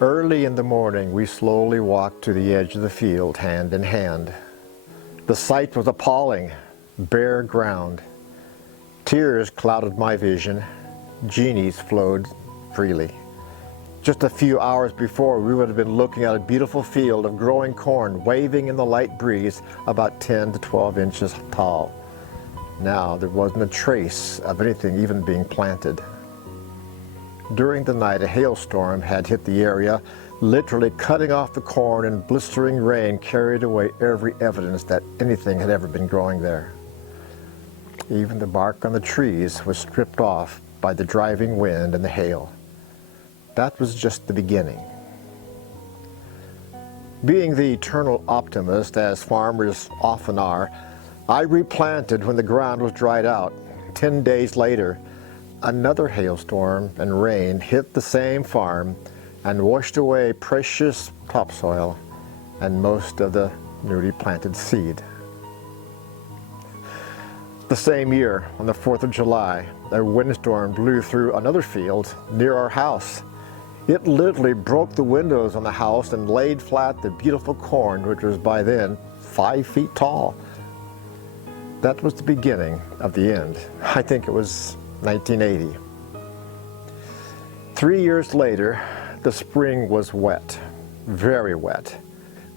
Early in the morning, we slowly walked to the edge of the field, hand in hand. The sight was appalling, bare ground. Tears clouded my vision. Genies flowed freely. Just a few hours before, we would have been looking at a beautiful field of growing corn waving in the light breeze about 10 to 12 inches tall. Now there wasn't a trace of anything even being planted. During the night, a hailstorm had hit the area, literally cutting off the corn, and blistering rain carried away every evidence that anything had ever been growing there. Even the bark on the trees was stripped off by the driving wind and the hail. That was just the beginning. Being the eternal optimist, as farmers often are, I replanted when the ground was dried out. 10 days later, another hailstorm and rain hit the same farm and washed away precious topsoil and most of the newly planted seed. The same year, on the 4th of July, a windstorm blew through another field near our house. It literally broke the windows on the house and laid flat the beautiful corn, which was by then 5 feet tall. That was the beginning of the end. I think it was 1980. 3 years later, the spring was wet, very wet.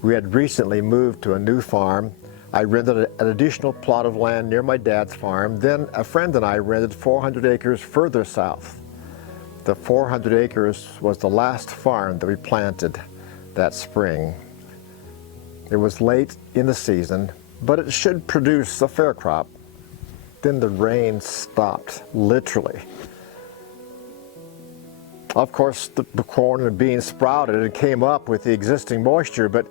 We had recently moved to a new farm. I rented an additional plot of land near my dad's farm. Then a friend and I rented 400 acres further south. The 400 acres was the last farm that we planted that spring. It was late in the season, but it should produce a fair crop. Then the rain stopped, literally. Of course, the corn and beans sprouted and came up with the existing moisture, but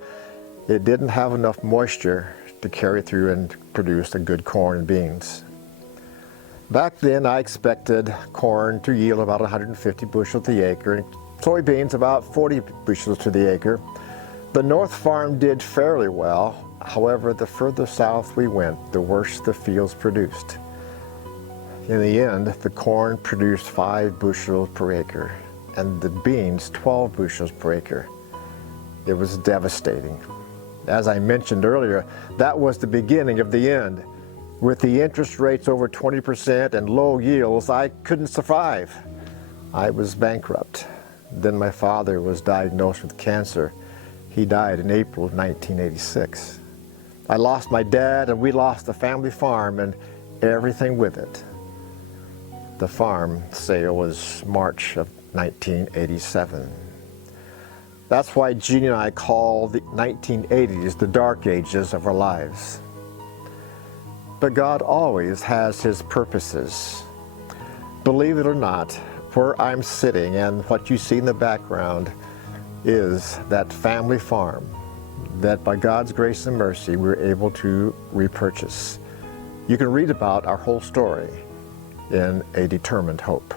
it didn't have enough moisture to carry through and produce a good corn and beans. Back then, I expected corn to yield about 150 bushels to the acre and soybeans about 40 bushels to the acre. The North Farm did fairly well. However, the further south we went, the worse the fields produced. In the end, the corn produced 5 bushels per acre and the beans 12 bushels per acre. It was devastating. As I mentioned earlier, that was the beginning of the end. With the interest rates over 20% and low yields, I couldn't survive. I was bankrupt. Then my father was diagnosed with cancer. He died in April of 1986. I lost my dad, and we lost the family farm and everything with it. The farm sale was March of 1987. That's why Jeannie and I call the 1980s the dark ages of our lives. But God always has His purposes. Believe it or not, where I'm sitting and what you see in the background is that family farm that by God's grace and mercy we're able to repurchase. You can read about our whole story in A Determined Hope.